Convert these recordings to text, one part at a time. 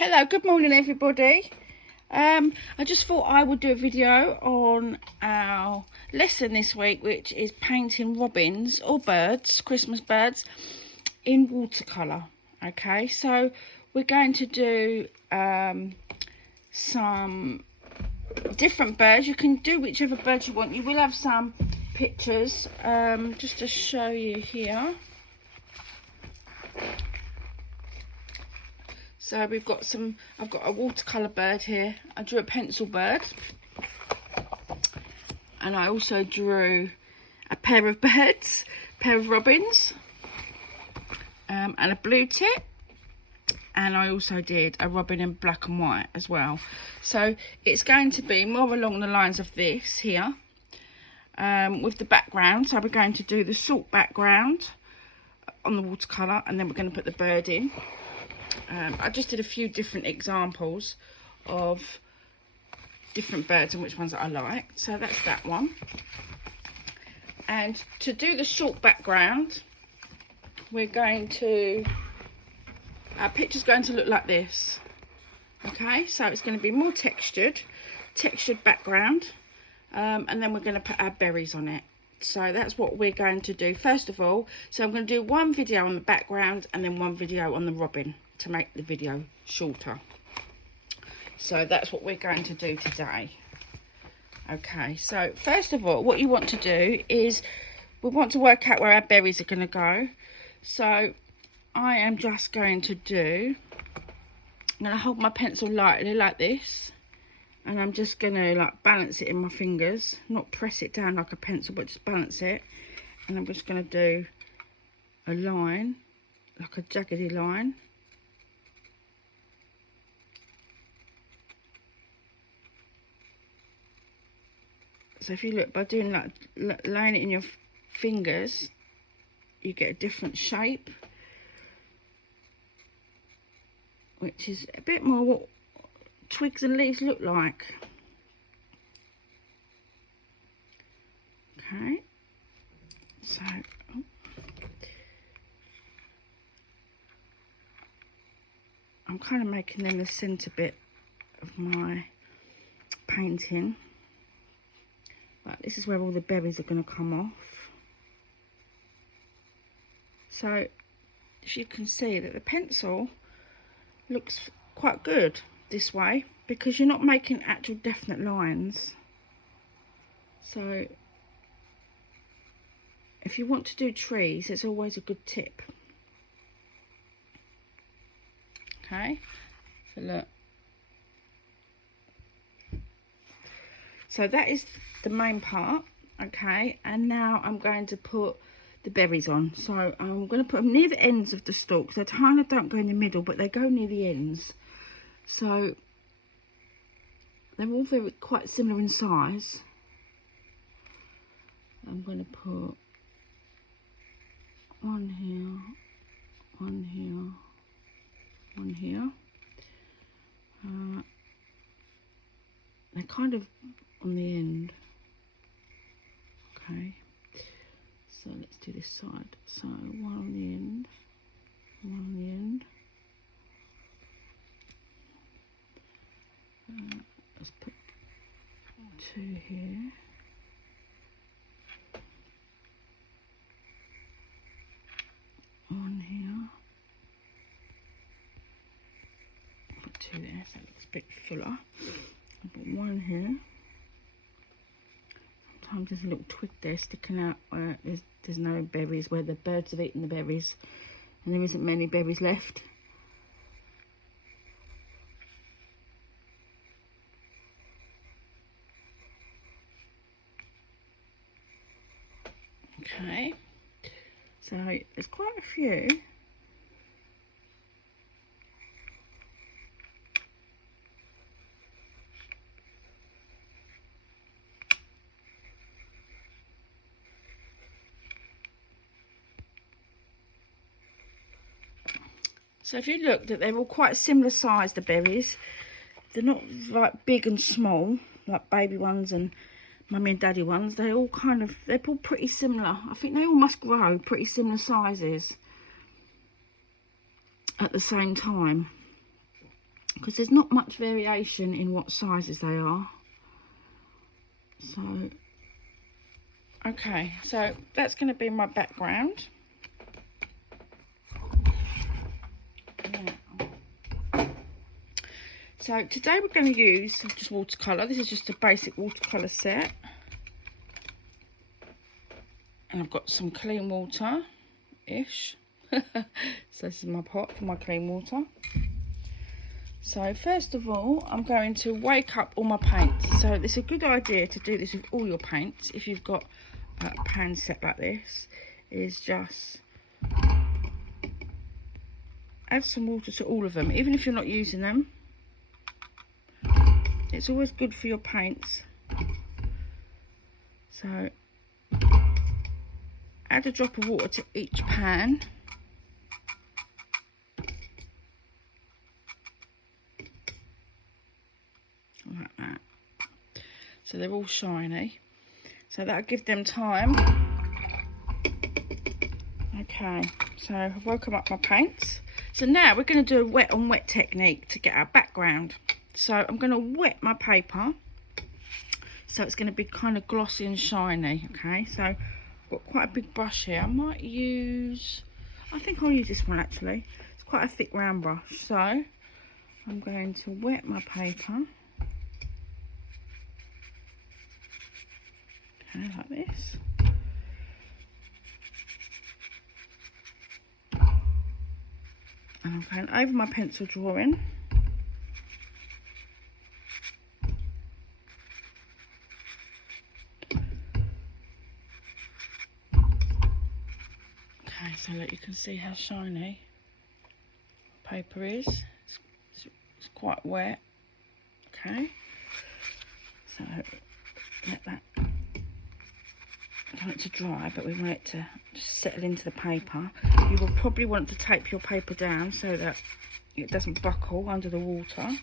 Hello, good morning everybody. I just thought I would do a video on our lesson this week, which is painting robins or birds, Christmas birds, in watercolour. Okay, so we're going to do some different birds. You can do whichever bird you want. You will have some pictures just to show you here. So we've got I've got a watercolour bird here. I drew a pencil bird. And I also drew a pair of birds, a pair of robins, and a blue tip. And I also did a robin in black and white as well. So it's going to be more along the lines of this here, with the background. So we're going to do the salt background on the watercolour, and then we're going to put the bird in. I just did a few different examples of different birds and which ones that I liked. So that's that one. And to do the salt background, we're going to, our picture's going to look like this. Okay, so it's going to be more textured background, and then we're going to put our berries on it. So that's what we're going to do first of all. So I'm going to do one video on the background and then one video on the robin to make the video shorter. So that's what we're going to do today. Okay, so first of all, what you want to do is we want to work out where our berries are going to go. So I am just going to I'm going to hold my pencil lightly like this, and I'm just going to like balance it in my fingers, not press it down like a pencil, but just balance it. And I'm just going to do a line, like a jaggedy line. So if you look, by doing like laying it in your fingers, you get a different shape, which is a bit more what twigs and leaves look like. Okay, so I'm kind of making them the centre bit of my painting. But this is where all the berries are going to come off. So as you can see that the pencil looks quite good this way, because you're not making actual definite lines. So if you want to do trees, it's always a good tip. Okay, so look. So that is the main part. Okay, and now I'm going to put the berries on. So I'm going to put them near the ends of the stalks. They kind of don't go in the middle, but they go near the ends. So they're all quite similar in size. I'm going to put one here, one here, one here. They're kind of on the end. Okay, so let's do this side. So one on the end, one on the end. Let's put two here. One here. Put two there, so it looks a bit fuller. I'll put one here. Sometimes there's a little twig there sticking out where there's no berries, where the birds have eaten the berries and there isn't many berries left. Okay, so there's quite a few. So if you look, that they're all quite similar size, the berries. They're not like big and small, like baby ones and mummy and daddy ones. They're all pretty similar. I think they all must grow pretty similar sizes at the same time. because there's not much variation in what sizes they are. So, okay, so that's going to be my background. Now, so today we're going to use just watercolour. This is just a basic watercolour set. And I've got some clean water-ish. So this is my pot for my clean water. So first of all, I'm going to wake up all my paints. So it's a good idea to do this with all your paints. If you've got a pan set like this, is just add some water to all of them, even if you're not using them. It's always good for your paints. So add a drop of water to each pan. Like that. So they're all shiny. So that'll give them time. Okay, so I've woken up my paints. So now we're going to do a wet on wet technique to get our background. So I'm going to wet my paper. So it's going to be kind of glossy and shiny. Okay, so I've got quite a big brush here. I might use, I think I'll use this one actually. It's quite a thick round brush. So I'm going to wet my paper. Okay, like this. And I'm going over my pencil drawing. Okay, so look, you can see how shiny the paper is. It's quite wet. Okay, so let that. I want it to dry, but we want it to just settle into the paper. You will probably want to tape your paper down so that it doesn't buckle under the water.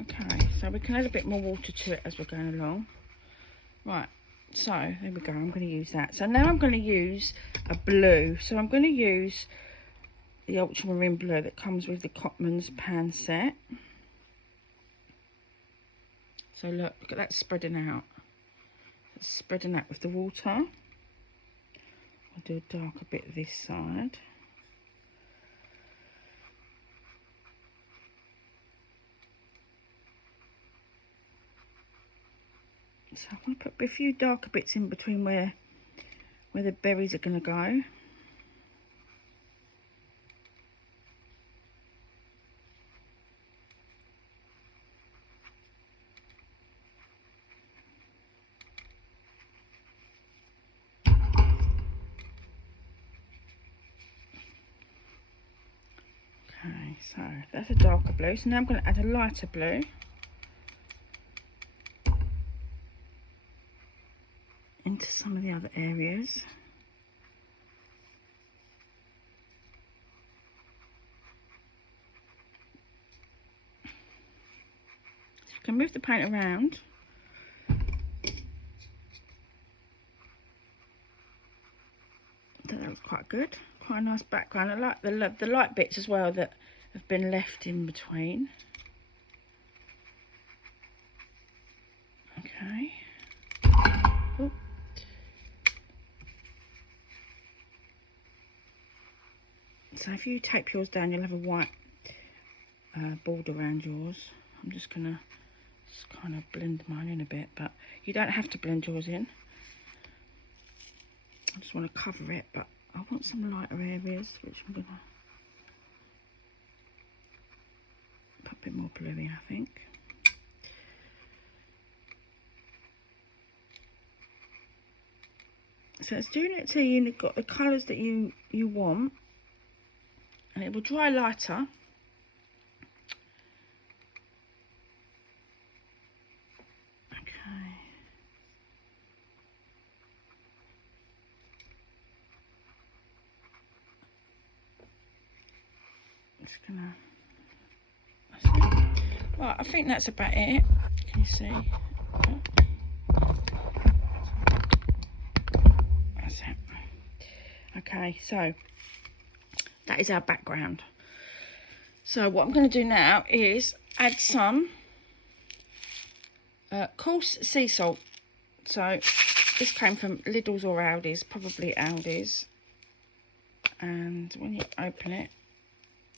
Okay, so we can add a bit more water to it as we're going along. Right, so there we go, I'm going to use that. So now I'm going to use a blue. So I'm going to use the ultramarine blue that comes with the Cotman's pan set. So look at that spreading out. It's spreading out with the water. I'll do a darker bit this side. So I'm going to put a few darker bits in between where the berries are going to go. Okay, so that's a darker blue. So now I'm going to add a lighter blue. Into some of the other areas. So you can move the paint around. That was quite good. Quite a nice background. I like the light bits as well that have been left in between. Okay. Ooh. So if you tape yours down, you'll have a white border around yours. I'm just gonna kind of blend mine in a bit, but you don't have to blend yours in. I just want to cover it, but I want some lighter areas, which I'm gonna put a bit more blue in, I think. So it's doing it till you've got the colours that you want, and it will dry lighter. Okay. Just gonna. That's it. Right, I think that's about it. Can you see? That's it. Okay, so That is our background. So what I'm going to do now is add some coarse sea salt. So this came from Lidl's or Aldi's, probably Aldi's. And when you open it,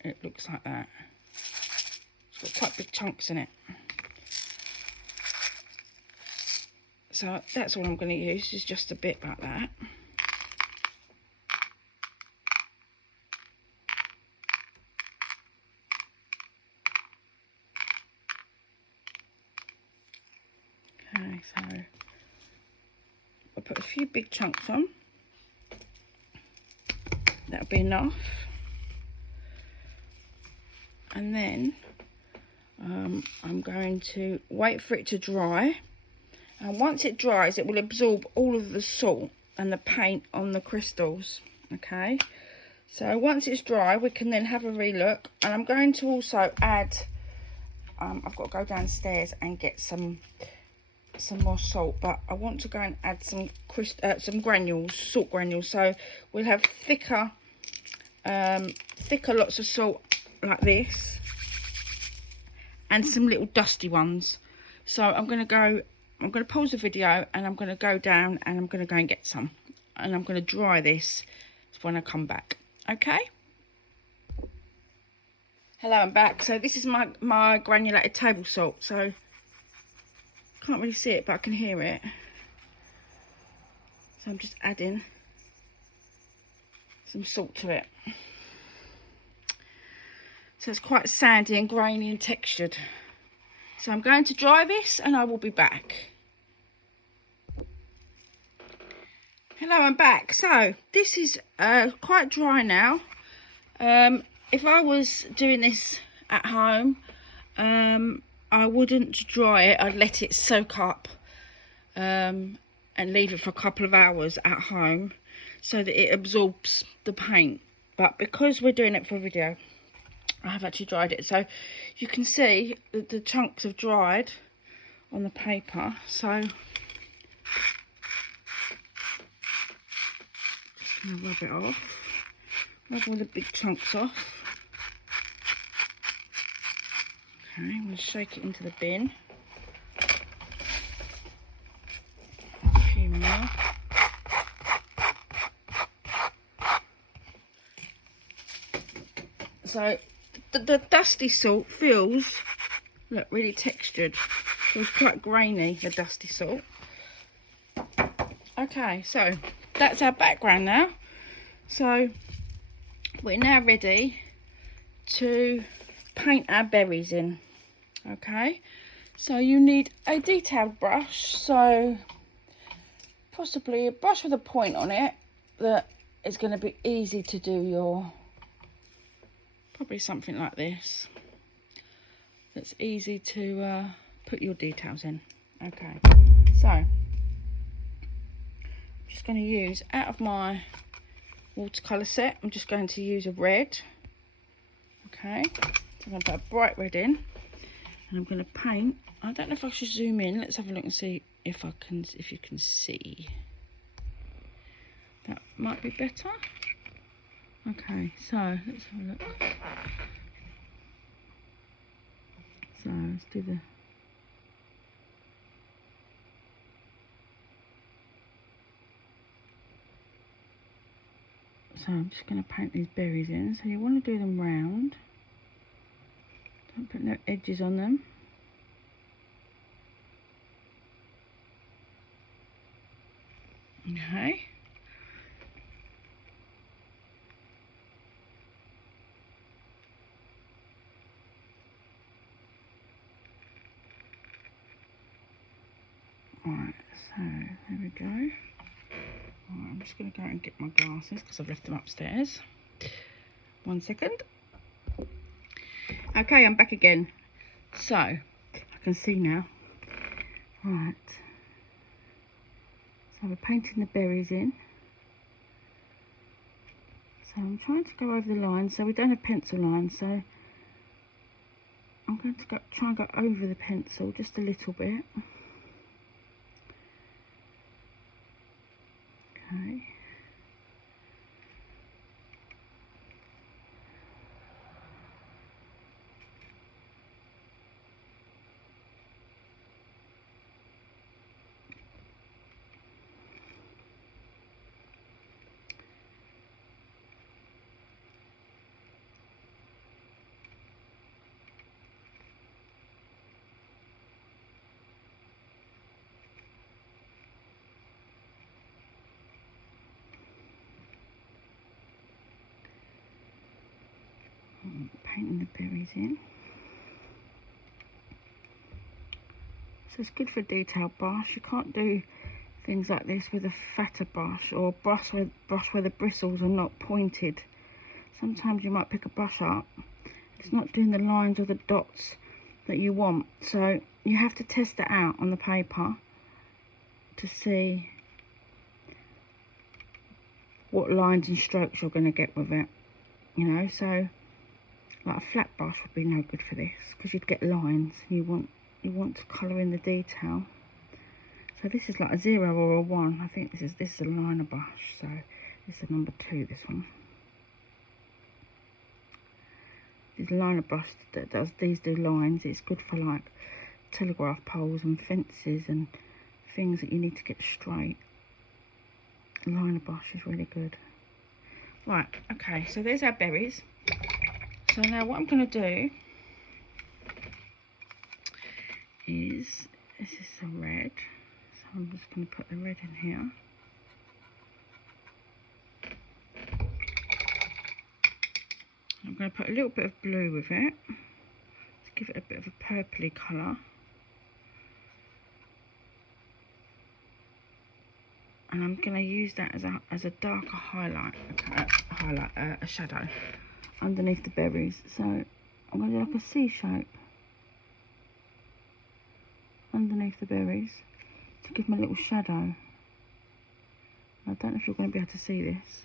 it looks like that. It's got quite big chunks in it. So that's all I'm going to use, is just a bit like that. Okay, so I'll put a few big chunks on. That'll be enough. And then I'm going to wait for it to dry. And once it dries, it will absorb all of the salt and the paint on the crystals. Okay, so once it's dry, we can then have a relook. And I'm going to also add, I've got to go downstairs and get some more salt, but I want to go and add some granules, salt granules, so we'll have thicker lots of salt like this, and some little dusty ones. So I'm going to pause the video, and I'm going to go down and I'm going to go and get some, and I'm going to dry this when I come back. Okay, hello, I'm back. So this is my granulated table salt. So can't really see it, but I can hear it. So I'm just adding some salt to it. So it's quite sandy and grainy and textured. So I'm going to dry this and I will be back. Hello, I'm back. So this is quite dry now. If I was doing this at home, I wouldn't dry it. I'd let it soak up and leave it for a couple of hours at home so that it absorbs the paint. But because we're doing it for a video, I have actually dried it. So you can see that the chunks have dried on the paper. So just going to rub it off. Rub all the big chunks off. Okay, I'm going to shake it into the bin. A few more. So the dusty salt feels, look, really textured. Feels quite grainy, the dusty salt. Okay, so that's our background now. So we're now ready to paint our berries in. Okay, so you need a detailed brush, so possibly a brush with a point on it that is going to be easy to do your, probably something like this, that's easy to put your details in. Okay, so I'm just going to use, out of my watercolour set, I'm just going to use a red. Okay, so I'm going to put a bright red in, and I'm going to paint. I don't know if I should zoom in. Let's have a look and see if you can see. That might be better. Okay, so let's have a look. So let's do the. So I'm just going to paint these berries in. So you want to do them round. Don't put no edges on them. Okay. Right, so there we go. Right, I'm just going to go and get my glasses because I've left them upstairs. 1 second. Okay, I'm back again. So I can see now. Right. So we're painting the berries in. So I'm trying to go over the lines, so we don't have pencil lines, so I'm going to try and go over the pencil just a little bit. Okay. Painting the berries in. So it's good for a detailed brush. You can't do things like this with a fatter brush, or a brush where the bristles are not pointed. Sometimes you might pick a brush up, it's not doing the lines or the dots that you want, so you have to test it out on the paper to see what lines and strokes you're going to get with it, you know. So like a flat brush would be no good for this, because you'd get lines. You want to colour in the detail. So this is like a 0 or a 1. I think this is a liner brush, so this is number 2, this one. This liner brush that does these lines. It's good for like telegraph poles and fences and things that you need to get straight. The liner brush is really good. Right, okay, so there's our berries. So now what I'm going to do is, this is the red, so I'm just going to put the red in here. I'm going to put a little bit of blue with it to give it a bit of a purpley colour. And I'm going to use that as a darker highlight, a shadow underneath the berries. So I'm going to do like a C shape underneath the berries to give them a little shadow. I don't know if you're going to be able to see this.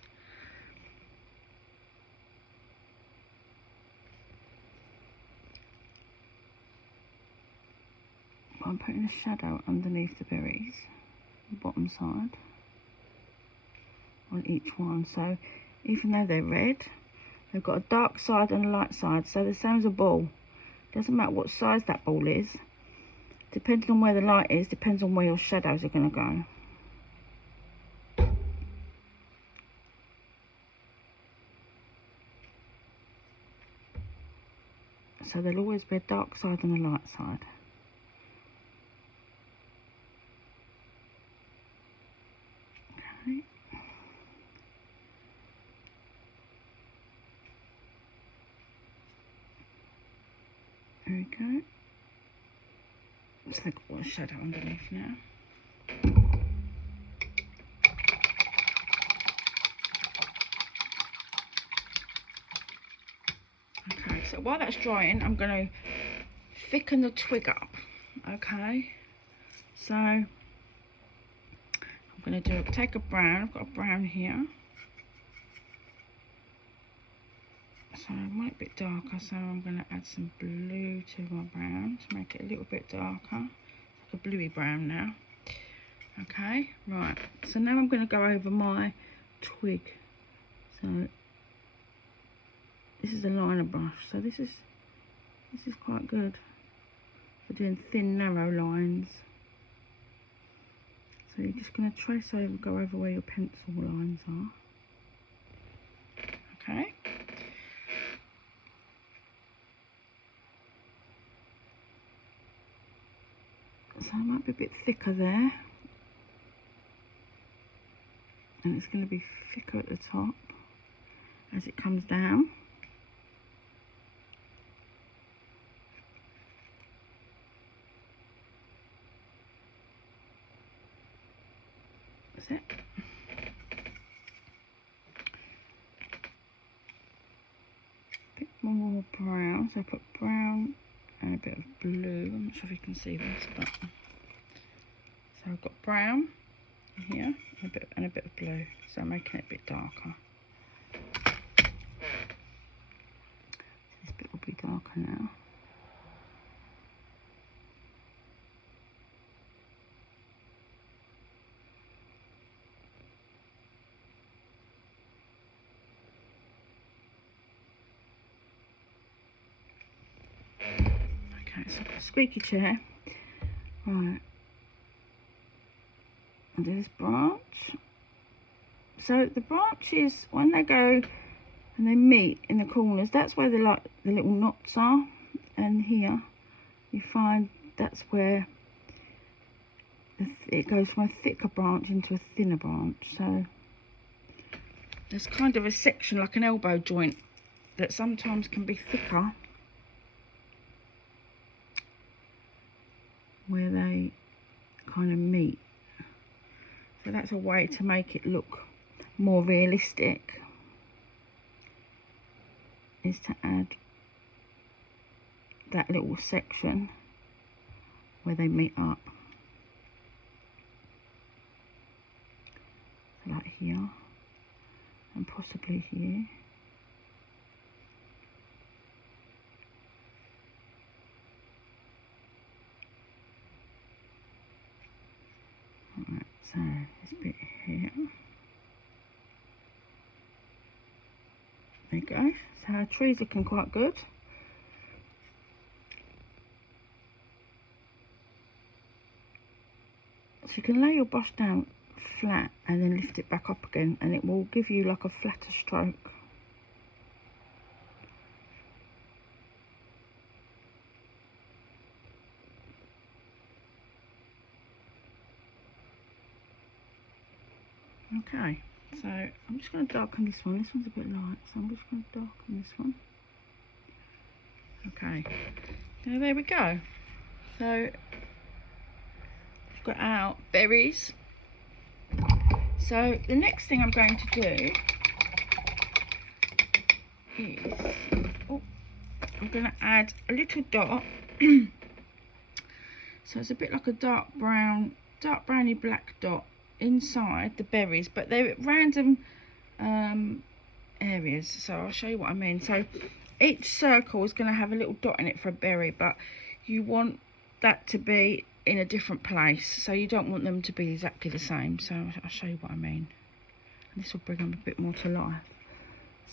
But I'm putting a shadow underneath the berries, the bottom side, on each one. So even though they're red, they've got a dark side and a light side, so the same as a ball. Doesn't matter what size that ball is, depending on where the light is, depends on where your shadows are going to go. So there'll always be a dark side and a light side. Okay. There we go. So I've got a shadow underneath now. Okay, so while that's drying, I'm going to thicken the twig up. Okay, so I'm going to take a brown. I've got a brown here. So I want it a bit darker, so I'm going to add some blue to my brown to make it a little bit darker. It's like a bluey brown now. Okay, right. So now I'm going to go over my twig. So this is a liner brush. So this is quite good for doing thin, narrow lines. So you're just going to trace over, go over where your pencil lines are. Okay. So it might be a bit thicker there, and it's going to be thicker at the top as it comes down. That's it. A bit more brown, so I put brown and a bit of blue. I'm not sure if you can see this, but so I've got brown here and a bit of blue, so I'm making it a bit darker. This bit will be darker now. Okay, so I've got a squeaky chair. Right. And do this branch. So the branches, when they go and they meet in the corners, that's where the little knots are. And here you find that's where it goes from a thicker branch into a thinner branch. So there's kind of a section like an elbow joint that sometimes can be thicker where they kind of meet. So that's a way to make it look more realistic, is to add that little section where they meet up. So like here, and possibly here. Alright, so this bit here. There you go. So our tree's looking quite good. So you can lay your brush down flat and then lift it back up again, and it will give you like a flatter stroke. Okay, so I'm just going to darken this one. This one's a bit light, so I'm just going to darken this one. Okay, so there we go. So we've got our berries. So the next thing I'm going to do is, I'm going to add a little dot. So it's a bit like a dark browny black dot inside the berries, but they're at random areas, so I'll show you what I mean. So each circle is going to have a little dot in it for a berry, but you want that to be in a different place, so you don't want them to be exactly the same. So I'll show you what I mean, and this will bring them a bit more to life.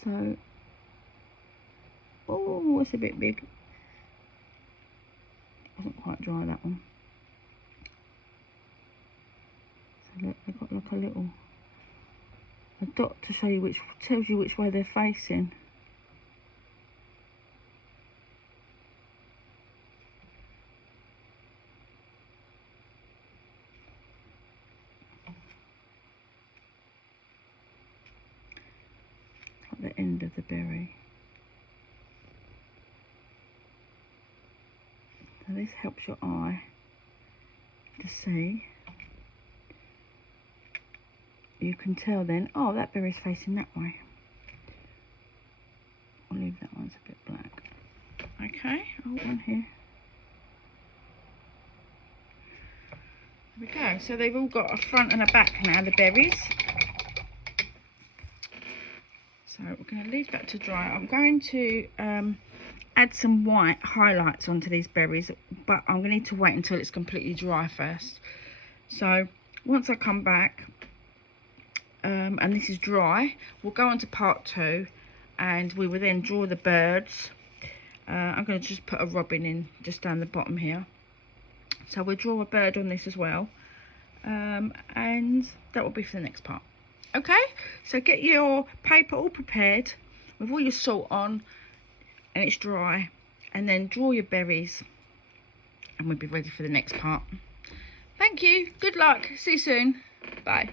So, oh, it's a bit big, wasn't quite dry, that one. Look, they've got like a dot to show you which, tells you which way they're facing. At the end of the berry. So this helps your eye to see. You can tell then, oh, that berry's facing that way. I'll leave that one's a bit black. Okay, one here. There we go. So they've all got a front and a back now, the berries. So we're going to leave that to dry. I'm going to add some white highlights onto these berries, but I'm going to need to wait until it's completely dry first. So once I come back, and this is dry, we'll go on to part 2, and we will then draw the birds. I'm going to just put a robin in just down the bottom here, so we'll draw a bird on this as well, and that will be for the next part. Okay, so get your paper all prepared with all your salt on, and it's dry, and then draw your berries, and we'll be ready for the next part. Thank you, good luck, see you soon, bye.